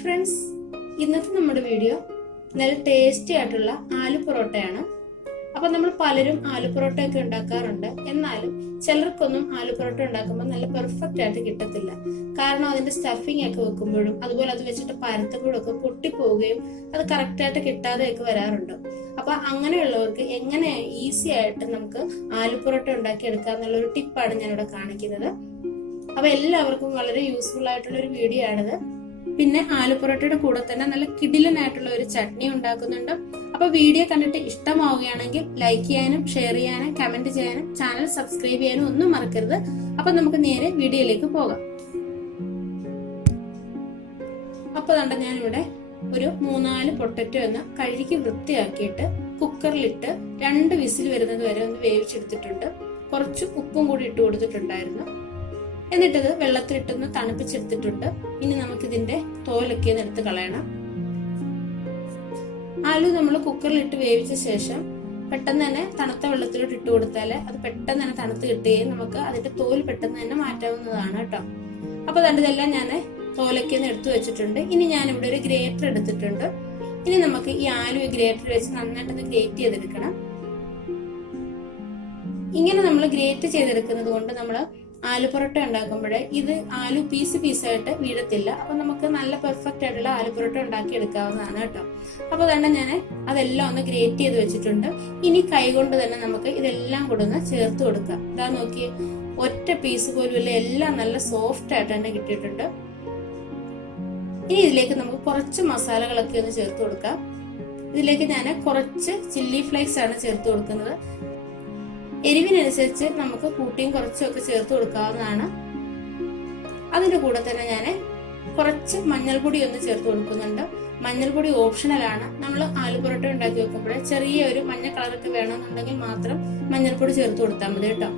Friends, ഇന്നത്തെ നമ്മുടെ video നല്ല ടേസ്റ്റി ആയിട്ടുള്ള ആലു പൊറോട്ടയാണ്. അപ്പൊ നമ്മൾ പലരും ആലു പൊറോട്ട ഒക്കെ ഉണ്ടാക്കാറുണ്ട്. എന്നാലും ചിലർക്കൊന്നും ആലു പൊറോട്ട ഉണ്ടാക്കുമ്പോൾ നല്ല പെർഫെക്റ്റ് ആയിട്ട് കിട്ടത്തില്ല. കാരണം അതിന്റെ സ്റ്റഫിങ് ഒക്കെ വെക്കുമ്പോഴും അതുപോലെ അത് വെച്ചിട്ട് പരത്തുമ്പോഴും ഒക്കെ പൊട്ടിപ്പോവുകയും അത് കറക്റ്റ് ആയിട്ട് കിട്ടാതെയൊക്കെ വരാറുണ്ട്. അപ്പൊ അങ്ങനെയുള്ളവർക്ക് എങ്ങനെ ഈസി ആയിട്ട് നമുക്ക് ആലു പൊറോട്ട ഉണ്ടാക്കി എടുക്കാം എന്നുള്ള ഒരു ടിപ്പാണ് ഞാനിവിടെ കാണിക്കുന്നത്. അപ്പൊ എല്ലാവർക്കും വളരെ യൂസ്ഫുൾ ആയിട്ടുള്ള ഒരു വീഡിയോ ആണിത്. പിന്നെ ആലു പൊറോട്ടയുടെ കൂടെ തന്നെ നല്ല കിടിലനായിട്ടുള്ള ഒരു ചട്നി ഉണ്ടാക്കുന്നുണ്ട്. അപ്പൊ വീഡിയോ കണ്ടിട്ട് ഇഷ്ടമാവുകയാണെങ്കിൽ ലൈക്ക് ചെയ്യാനും ഷെയർ ചെയ്യാനും കമന്റ് ചെയ്യാനും ചാനൽ സബ്സ്ക്രൈബ് ചെയ്യാനും ഒന്നും മറക്കരുത്. അപ്പൊ നമുക്ക് നേരെ വീഡിയോയിലേക്ക് പോകാം. അപ്പൊ കണ്ട ഞാനിവിടെ ഒരു 3-4 പൊട്ടറ്റോ ഒന്ന് കഴുകി വൃത്തിയാക്കിയിട്ട് കുക്കറിലിട്ട് 2 വിസിൽ വരുന്നത് വരെ ഒന്ന് വേവിച്ചെടുത്തിട്ടുണ്ട്. കുറച്ച് ഉപ്പും കൂടി ഇട്ട് കൊടുത്തിട്ടുണ്ടായിരുന്നു. എന്നിട്ടത് വെള്ളത്തിലിട്ടൊന്ന് തണുപ്പിച്ചെടുത്തിട്ടുണ്ട്. ഇനി നമുക്കിതിന്റെ തോലൊക്കെ ഒന്ന് എടുത്ത് കളയണം. ആലു നമ്മൾ കുക്കറിലിട്ട് വേവിച്ച ശേഷം പെട്ടെന്ന് തന്നെ തണുത്ത വെള്ളത്തിലോട്ട് ഇട്ട് കൊടുത്താൽ അത് പെട്ടെന്ന് തന്നെ തണുത്ത് കിട്ടുകയും നമുക്ക് അതിന്റെ തോൽ പെട്ടെന്ന് തന്നെ മാറ്റാവുന്നതാണ് കേട്ടോ. അപ്പൊ ഇതെല്ലാം ഞാൻ തോലൊക്കെ ഒന്ന് എടുത്തു വെച്ചിട്ടുണ്ട്. ഇനി ഞാനിവിടെ ഒരു ഗ്രേറ്റർ എടുത്തിട്ടുണ്ട്. ഇനി നമുക്ക് ഈ ആലു ഗ്രേറ്റർ വെച്ച് നന്നായിട്ടൊന്ന് ഗ്രേറ്റ് ചെയ്തെടുക്കണം. ഇങ്ങനെ നമ്മൾ ഗ്രേറ്റ് ചെയ്തെടുക്കുന്നത് കൊണ്ട് നമ്മൾ ആലു പൊറോട്ട ഉണ്ടാക്കുമ്പോഴേ ഇത് ആലു പീസായിട്ട് വീഴത്തില്ല. അപ്പൊ നമുക്ക് നല്ല പെർഫെക്റ്റ് ആയിട്ടുള്ള ആലു പൊറോട്ട ഉണ്ടാക്കി എടുക്കാവുന്നതാണ് കേട്ടോ. അപ്പൊ തന്നെ ഞാൻ അതെല്ലാം ഒന്ന് ഗ്രേറ്റ് ചെയ്ത് വെച്ചിട്ടുണ്ട്. ഇനി കൈകൊണ്ട് തന്നെ നമുക്ക് ഇതെല്ലാം കൂടെ ഒന്ന് ചേർത്ത് കൊടുക്കാം. ഇതാ നോക്കി, ഒറ്റ പീസ് പോലും ഇല്ല, എല്ലാം നല്ല സോഫ്റ്റ് ആയിട്ട് തന്നെ കിട്ടിയിട്ടുണ്ട്. ഇനി ഇതിലേക്ക് നമുക്ക് കുറച്ച് മസാലകളൊക്കെ ഒന്ന് ചേർത്ത് കൊടുക്കാം. ഇതിലേക്ക് ഞാൻ കുറച്ച് ചില്ലി ഫ്ലേക്സ് ആണ് ചേർത്ത് കൊടുക്കുന്നത്. എരിവിനനുസരിച്ച് നമുക്ക് കൂട്ടിയും കുറച്ചും ഒക്കെ ചേർത്ത് കൊടുക്കാവുന്നതാണ്. അതിന്റെ കൂടെ തന്നെ ഞാൻ കുറച്ച് മഞ്ഞൾപ്പൊടി ഒന്ന് ചേർത്ത് കൊടുക്കുന്നുണ്ട്. മഞ്ഞൾപ്പൊടി ഓപ്ഷണൽ ആണ്. നമ്മൾ ആലു പൊറോട്ട ഉണ്ടാക്കി വെക്കുമ്പോൾ ചെറിയ ഒരു മഞ്ഞ കളറൊക്കെ വേണമെന്നുണ്ടെങ്കിൽ മാത്രം മഞ്ഞൾപ്പൊടി ചേർത്ത് കൊടുത്താൽ മതി കേട്ടോ.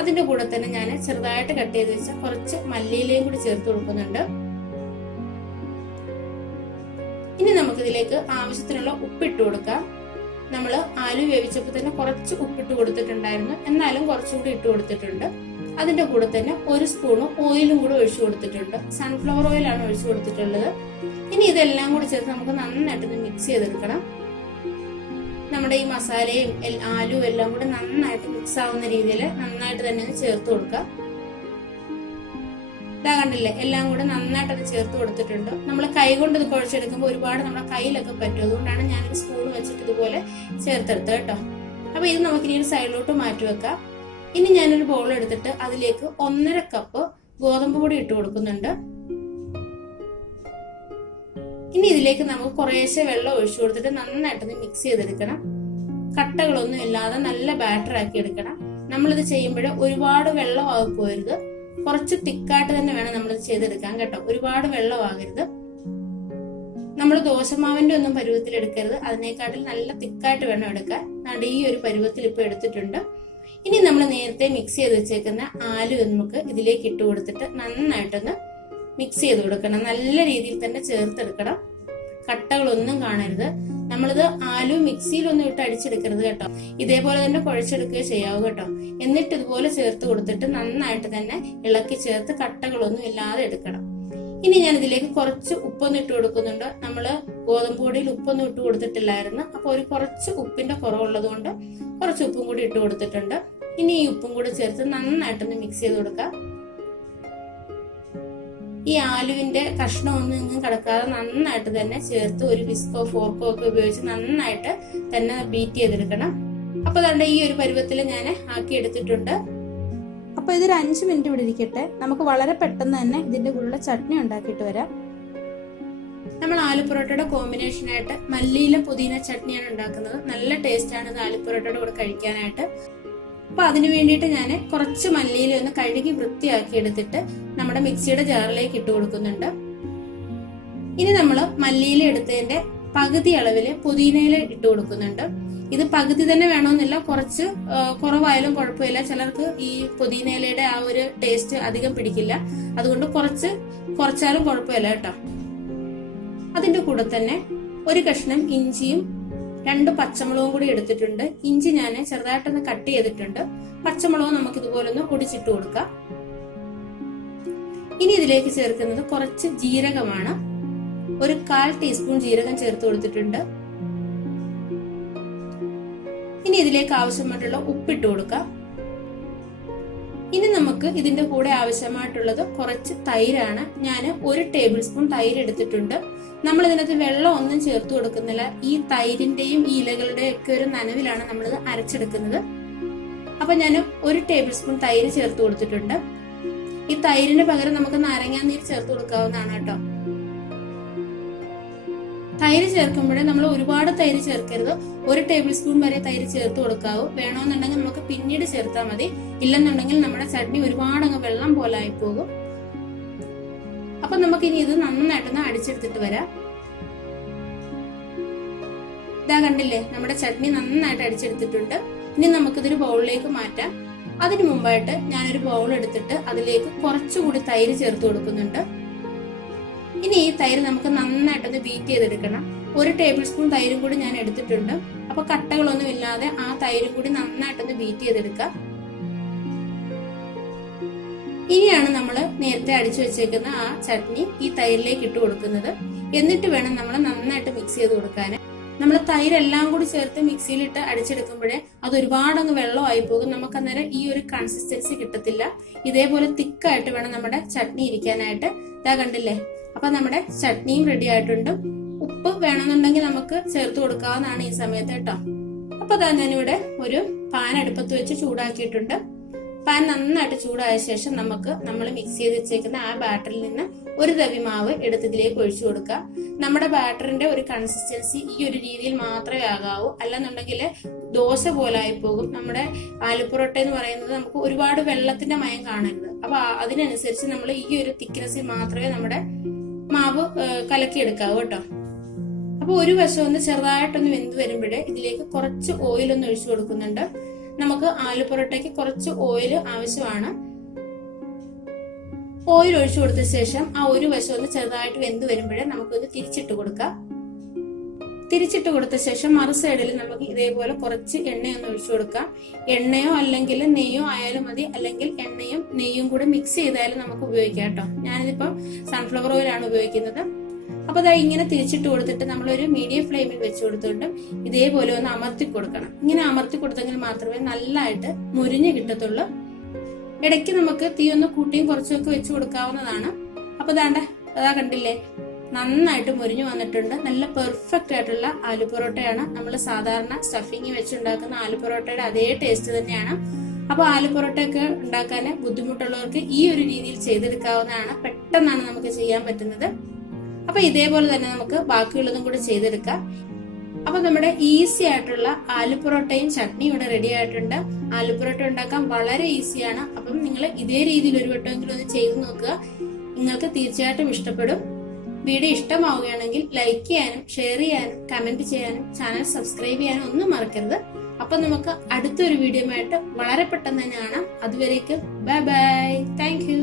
അതിന്റെ കൂടെ തന്നെ ഞാൻ ചെറുതായിട്ട് കട്ട് ചെയ്ത് വെച്ച കുറച്ച് മല്ലിയിലയും കൂടി ചേർത്ത് കൊടുക്കുന്നുണ്ട്. ഇനി നമുക്കിതിലേക്ക് ആവശ്യത്തിനുള്ള ഉപ്പിട്ട് കൊടുക്കാം. നമ്മൾ ആലു വേവിച്ചപ്പോൾ തന്നെ കുറച്ച് ഉപ്പിട്ട് കൊടുത്തിട്ടുണ്ടായിരുന്നു, എന്നാലും കുറച്ചുകൂടി ഇട്ട് കൊടുത്തിട്ടുണ്ട്. അതിന്റെ കൂടെ തന്നെ 1 സ്പൂണ് ഓയിലും കൂടെ ഒഴിച്ചു കൊടുത്തിട്ടുണ്ട്. സൺഫ്ലവർ ഓയിലാണ് ഒഴിച്ചു കൊടുത്തിട്ടുള്ളത്. ഇനി ഇതെല്ലാം കൂടി ചേർത്ത് നമുക്ക് നന്നായിട്ടൊന്ന് മിക്സ് ചെയ്തെടുക്കണം. നമ്മുടെ ഈ മസാലയും ആലുവും എല്ലാം കൂടി നന്നായിട്ട് മിക്സ് ആവുന്ന രീതിയിൽ നന്നായിട്ട് തന്നെ ചേർത്ത് കൊടുക്കാം. ഇതാ കണ്ടില്ലേ, എല്ലാം കൂടെ നന്നായിട്ട് ചേർത്ത് കൊടുത്തിട്ടുണ്ട്. നമ്മൾ കൈ കൊണ്ട് ഇത് കുഴച്ചെടുക്കുമ്പോൾ ഒരുപാട് നമ്മുടെ കയ്യിലൊക്കെ പറ്റും. അതുകൊണ്ടാണ് ഞാനൊരു സ്പൂൺ വെച്ചിട്ട് ഇതുപോലെ ചേർത്തെടുത്തത് കേട്ടോ. അപ്പൊ ഇത് നമുക്ക് ഇനി ഒരു സൈഡിലോട്ട് മാറ്റി വെക്കാം. ഇനി ഞാനൊരു ബൗൾ എടുത്തിട്ട് അതിലേക്ക് 1.5 കപ്പ് ഗോതമ്പ് പൊടി ഇട്ട് കൊടുക്കുന്നുണ്ട്. ഇനി ഇതിലേക്ക് നമുക്ക് കുറേശ്ശെ വെള്ളം ഒഴിച്ചു കൊടുത്തിട്ട് നന്നായിട്ടൊന്ന് മിക്സ് ചെയ്തെടുക്കണം. കട്ടകളൊന്നും ഇല്ലാതെ നല്ല ബാറ്റർ ആക്കി എടുക്കണം. നമ്മളിത് ചെയ്യുമ്പോൾ ഒരുപാട് വെള്ളം ആയി പോരുത്, കുറച്ച് തിക്കായിട്ട് തന്നെ വേണം നമ്മളിത് ചെയ്തെടുക്കാൻ കേട്ടോ. ഒരുപാട് വെള്ളമാകരുത്. നമ്മൾ ദോശമാവിന്റെ ഒന്നും പരുവത്തിൽ എടുക്കരുത്, അതിനേക്കാട്ടിൽ നല്ല തിക്കായിട്ട് വേണം എടുക്കാൻ. ഈ ഒരു പരുവത്തിൽ ഇപ്പൊ എടുത്തിട്ടുണ്ട്. ഇനി നമ്മൾ നേരത്തെ മിക്സ് ചെയ്ത് വെച്ചേക്കുന്ന ആലു നമുക്ക് ഇതിലേക്ക് ഇട്ട് കൊടുത്തിട്ട് നന്നായിട്ടൊന്ന് മിക്സ് ചെയ്ത് കൊടുക്കണം. നല്ല രീതിയിൽ തന്നെ ചേർത്തെടുക്കണം. കട്ടകളൊന്നും കാണരുത്. നമ്മളിത് ആലു മിക്സിയിലൊന്നും ഇട്ട് അടിച്ചെടുക്കരുത് കേട്ടോ. ഇതേപോലെ തന്നെ കുഴച്ചെടുക്കുകയോ ചെയ്യാവൂ കേട്ടോ. എന്നിട്ട് ഇതുപോലെ ചേർത്ത് കൊടുത്തിട്ട് നന്നായിട്ട് തന്നെ ഇളക്കി ചേർത്ത് കട്ടകളൊന്നും ഇല്ലാതെ എടുക്കണം. ഇനി ഞാൻ ഇതിലേക്ക് കുറച്ച് ഉപ്പൊന്നും ഇട്ട് കൊടുക്കുന്നുണ്ട്. നമ്മള് ഗോതമ്പ് പൊടിയിൽ ഉപ്പൊന്നും ഇട്ട് കൊടുത്തിട്ടില്ലായിരുന്നു. അപ്പൊ ഒരു കുറച്ച് ഉപ്പിന്റെ കുറവുള്ളത് കൊണ്ട് കുറച്ച് ഉപ്പും കൂടി ഇട്ട് കൊടുത്തിട്ടുണ്ട്. ഇനി ഈ ഉപ്പും കൂടി ചേർത്ത് നന്നായിട്ടൊന്ന് മിക്സ് ചെയ്ത് കൊടുക്കാം. ഈ ആലുവിന്റെ കഷ്ണമൊന്നും ഇങ്ങും കിടക്കാതെ നന്നായിട്ട് തന്നെ ചേർത്ത് ഒരു വിസ്കോ ഫോർക്കോ ഒക്കെ ഉപയോഗിച്ച് നന്നായിട്ട് തന്നെ ബീറ്റ് ചെയ്തെടുക്കണം. അപ്പൊ അതുകൊണ്ട് ഈ ഒരു പരുവത്തിൽ ഞാൻ ആക്കി എടുത്തിട്ടുണ്ട്. അപ്പൊ ഇതൊരു 5 മിനിറ്റ് ഇവിടെ ഇരിക്കട്ടെ. നമുക്ക് വളരെ പെട്ടെന്ന് തന്നെ ഇതിന്റെ കൂടെ ചട്നി ഉണ്ടാക്കിയിട്ട് വരാം. നമ്മൾ ആലു പൊറോട്ടയുടെ കോമ്പിനേഷൻ ആയിട്ട് മല്ലിയില പുതിന ചട്നിയാണ് ഉണ്ടാക്കുന്നത്. നല്ല ടേസ്റ്റ് ആണ് ഇത് ആലു പൊറോട്ടയുടെ കൂടെ കഴിക്കാനായിട്ട്. അപ്പൊ അതിനു വേണ്ടിയിട്ട് ഞാൻ കുറച്ച് മല്ലിയില ഒന്ന് കഴുകി വൃത്തിയാക്കി എടുത്തിട്ട് നമ്മുടെ മിക്സിയുടെ ജാറിലേക്ക് ഇട്ട് കൊടുക്കുന്നുണ്ട്. ഇനി നമ്മൾ മല്ലിയില എടുത്തതിന്റെ പകുതി അളവില് പുതിനയില ഇട്ട് കൊടുക്കുന്നുണ്ട്. ഇത് പകുതി തന്നെ വേണമെന്നില്ല, കുറച്ച് കുറവായാലും കുഴപ്പമില്ല. ചിലർക്ക് ഈ പുതിനയിലയുടെ ആ ഒരു ടേസ്റ്റ് അധികം പിടിക്കില്ല, അതുകൊണ്ട് കുറച്ചാലും കുഴപ്പമില്ല കേട്ടോ. അതിന്റെ കൂടെ തന്നെ ഒരു കഷ്ണം ഇഞ്ചിയും 2 പച്ചമുളകും കൂടി എടുത്തിട്ടുണ്ട്. ഇഞ്ചി ഞാൻ ചെറുതായിട്ടൊന്ന് കട്ട് ചെയ്തിട്ടുണ്ട്. പച്ചമുളക് നമുക്ക് ഇതുപോലെ ഒന്ന് ഒടിച്ചിട്ട് കൊടുക്കാം. ഇനി ഇതിലേക്ക് ചേർക്കുന്നത് കുറച്ച് ജീരകമാണ്. ഒരു 1/4 ടീസ്പൂൺ ജീരകം ചേർത്ത് കൊടുത്തിട്ടുണ്ട്. ഇനി ഇതിലേക്ക് ആവശ്യമായിട്ടുള്ള ഉപ്പിട്ട് കൊടുക്കാം. ഇനി നമുക്ക് ഇതിന്റെ കൂടെ ആവശ്യമായിട്ടുള്ളത് കുറച്ച് തൈരാണ്. ഞാൻ 1 ടേബിൾ സ്പൂൺ തൈര് എടുത്തിട്ടുണ്ട്. നമ്മൾ ഇതിനകത്ത് വെള്ളം ഒന്നും ചേർത്ത് കൊടുക്കുന്നില്ല. ഈ തൈരിന്റെയും ഈ ഇലകളുടെയും ഒക്കെ ഒരു നനവിലാണ് നമ്മളിത് അരച്ചെടുക്കുന്നത്. അപ്പൊ ഞാൻ 1 ടേബിൾ സ്പൂൺ തൈര് ചേർത്ത് കൊടുത്തിട്ടുണ്ട്. ഈ തൈരിന് പകരം നമുക്ക് നാരങ്ങാനീര് ചേർത്ത് കൊടുക്കാവുന്നതാണ് കേട്ടോ. തൈര് ചേർക്കുമ്പോഴേ നമ്മൾ ഒരുപാട് തൈര് ചേർക്കരുത്. 1 ടേബിൾ സ്പൂൺ വരെ തൈര് ചേർത്ത് കൊടുക്കാവൂ. വേണമെന്നുണ്ടെങ്കിൽ നമുക്ക് പിന്നീട് ചേർത്താൽ മതി. ഇല്ലെന്നുണ്ടെങ്കിൽ നമ്മുടെ ചട്നി ഒരുപാട് അങ്ങ് വെള്ളം പോലെ ആയി പോകും. അപ്പൊ നമുക്ക് ഇനി ഇത് നന്നായിട്ടൊന്ന് അടിച്ചെടുത്തിട്ട് വരാം. ഇതാ കണ്ടില്ലേ, നമ്മുടെ ചട്നി നന്നായിട്ട് അടിച്ചെടുത്തിട്ടുണ്ട്. ഇനി നമുക്കിതൊരു ബൗളിലേക്ക് മാറ്റാം. അതിനു മുമ്പായിട്ട് ഞാനൊരു ബൗൾ എടുത്തിട്ട് അതിലേക്ക് കുറച്ചുകൂടി തൈര് ചേർത്ത് കൊടുക്കുന്നുണ്ട്. ഇനി ഈ തൈര് നമുക്ക് നന്നായിട്ടൊന്ന് ബീറ്റ് ചെയ്തെടുക്കണം. 1 ടേബിൾ സ്പൂൺ തൈരും കൂടി ഞാൻ എടുത്തിട്ടുണ്ട്. അപ്പൊ കട്ടകളൊന്നും ഇല്ലാതെ ആ തൈരും കൂടി നന്നായിട്ടൊന്ന് ബീറ്റ് ചെയ്തെടുക്കാം. ഇനിയാണ് നമ്മൾ നേരത്തെ അടിച്ചു വെച്ചേക്കുന്ന ആ ചട്നി ഈ തൈരിലേക്ക് ഇട്ട് കൊടുക്കുന്നത്. എന്നിട്ട് വേണം നമ്മൾ നന്നായിട്ട് മിക്സ് ചെയ്ത് കൊടുക്കാൻ. നമ്മൾ തൈരെല്ലാം കൂടി ചേർത്ത് മിക്സിയിലിട്ട് അടിച്ചെടുക്കുമ്പോഴേ അത് ഒരുപാട് അങ്ങ് വെള്ളമായി പോകും. നമുക്ക് അന്നേരം ഈ ഒരു കൺസിസ്റ്റൻസി കിട്ടത്തില്ല. ഇതേപോലെ തിക്കായിട്ട് വേണം നമ്മുടെ ചട്നി ഇരിക്കാനായിട്ട്. ഇതാ കണ്ടില്ലേ, അപ്പൊ നമ്മുടെ ചട്നിയും റെഡി ആയിട്ടുണ്ട്. ഉപ്പ് വേണമെന്നുണ്ടെങ്കിൽ നമുക്ക് ചേർത്ത് കൊടുക്കാവുന്നതാണ് ഈ സമയത്ത് കേട്ടോ. അപ്പൊ അതാ ഞാനിവിടെ ഒരു പാൻ അടുപ്പത്ത് വെച്ച് ചൂടാക്കിയിട്ടുണ്ട്. പാൻ നന്നായിട്ട് ചൂടായ ശേഷം നമ്മൾ മിക്സ് ചെയ്ത് വെച്ചേക്കുന്ന ആ ബാറ്ററിൽ നിന്ന് ഒരു തവി മാവ് എടുത്തതിലേക്ക് ഒഴിച്ചു കൊടുക്കുക. നമ്മുടെ ബാറ്ററിന്റെ ഒരു കൺസിസ്റ്റൻസി ഈ ഒരു രീതിയിൽ മാത്രമേ ആകാവൂ. അല്ലെന്നുണ്ടെങ്കിൽ ദോശ പോലായി പോകും. നമ്മുടെ ആലു പൊറോട്ട എന്ന് പറയുന്നത് നമുക്ക് ഒരുപാട് വെള്ളത്തിന്റെ മയം കാണരുത്. അപ്പൊ അതിനനുസരിച്ച് നമ്മൾ ഈ ഒരു തിക്നെസ്സിൽ മാത്രമേ നമ്മുടെ മാവ് കലക്കിയെടുക്കാവൂ കേട്ടോ. അപ്പൊ ഒരു വശം ഒന്ന് ചെറുതായിട്ടൊന്ന് വെന്ത് വരുമ്പോഴേ ഇതിലേക്ക് കുറച്ച് ഓയിൽ ഒന്ന് ഒഴിച്ചു കൊടുക്കുന്നുണ്ട്. നമുക്ക് ആലു പൊറോട്ടയ്ക്ക് കുറച്ച് ഓയിൽ ആവശ്യമാണ്. ഓയിൽ ഒഴിച്ചു കൊടുത്ത ശേഷം ആ ഒരു വശം ഒന്ന് ചെറുതായിട്ട് വെന്ത് വരുമ്പോഴേ നമുക്കൊന്ന് തിരിച്ചിട്ട് കൊടുക്കാം. തിരിച്ചിട്ട് കൊടുത്ത ശേഷം മറു സൈഡിൽ നമുക്ക് ഇതേപോലെ കുറച്ച് എണ്ണയൊന്ന് ഒഴിച്ചു കൊടുക്കാം. എണ്ണയോ അല്ലെങ്കിൽ നെയ്യോ ആയാലും മതി, അല്ലെങ്കിൽ എണ്ണയും നെയ്യും കൂടെ മിക്സ് ചെയ്താലും നമുക്ക് ഉപയോഗിക്കാം കേട്ടോ. ഞാനിതിപ്പം സൺഫ്ലവർ ഓയിലാണ് ഉപയോഗിക്കുന്നത്. അപ്പൊ അതാ ഇങ്ങനെ തിരിച്ചിട്ട് കൊടുത്തിട്ട് നമ്മളൊരു മീഡിയം ഫ്ലെയിമിൽ വെച്ച് കൊടുത്തിട്ട് ഇതേപോലെ ഒന്ന് അമർത്തി കൊടുക്കണം. ഇങ്ങനെ അമർത്തി കൊടുത്തെങ്കിൽ മാത്രമേ നല്ലതായിട്ട് മുരിഞ്ഞ് കിട്ടത്തുള്ളൂ. ഇടയ്ക്ക് നമുക്ക് തീ ഒന്ന് കൂട്ടിയും കുറച്ചൊക്കെ വെച്ച് കൊടുക്കാവുന്നതാണ്. അപ്പൊ അതാ കണ്ടില്ലേ, നന്നായിട്ട് മുരിഞ്ഞു വന്നിട്ടുണ്ട്. നല്ല പെർഫെക്റ്റ് ആയിട്ടുള്ള ആലു പൊറോട്ടയാണ്. നമ്മൾ സാധാരണ സ്റ്റഫിങ് വെച്ചുണ്ടാക്കുന്ന ആലു പൊറോട്ടയുടെ അതേ ടേസ്റ്റ് തന്നെയാണ്. അപ്പൊ ആലു പൊറോട്ട ഒക്കെ ഉണ്ടാക്കാൻ ബുദ്ധിമുട്ടുള്ളവർക്ക് ഈ ഒരു രീതിയിൽ ചെയ്തെടുക്കാവുന്നതാണ്. പെട്ടെന്നാണ് നമുക്ക് ചെയ്യാൻ പറ്റുന്നത്. അപ്പൊ ഇതേപോലെ തന്നെ നമുക്ക് ബാക്കിയുള്ളതും കൂടി ചെയ്തെടുക്കാം. അപ്പൊ നമ്മുടെ ഈസി ആയിട്ടുള്ള ആലു പൊറോട്ടയും ചട്നിയും ഇവിടെ റെഡി ആയിട്ടുണ്ട്. ആലു പൊറോട്ട ഉണ്ടാക്കാൻ വളരെ ഈസിയാണ്. അപ്പം നിങ്ങൾ ഇതേ രീതിയിൽ ഒരു വട്ടമെങ്കിലും ഒന്ന് ചെയ്ത് നോക്കുക. നിങ്ങൾക്ക് തീർച്ചയായിട്ടും ഇഷ്ടപ്പെടും. വീഡിയോ ഇഷ്ടമാവുകയാണെങ്കിൽ ലൈക്ക് ചെയ്യാനും ഷെയർ ചെയ്യാനും കമന്റ് ചെയ്യാനും ചാനൽ സബ്സ്ക്രൈബ് ചെയ്യാനും ഒന്നും മറക്കരുത്. അപ്പൊ നമുക്ക് അടുത്തൊരു വീഡിയോ ആയിട്ട് വളരെ പെട്ടെന്ന് തന്നെ കാണാം. അതുവരേക്കും ബൈ ബൈ. Thank you.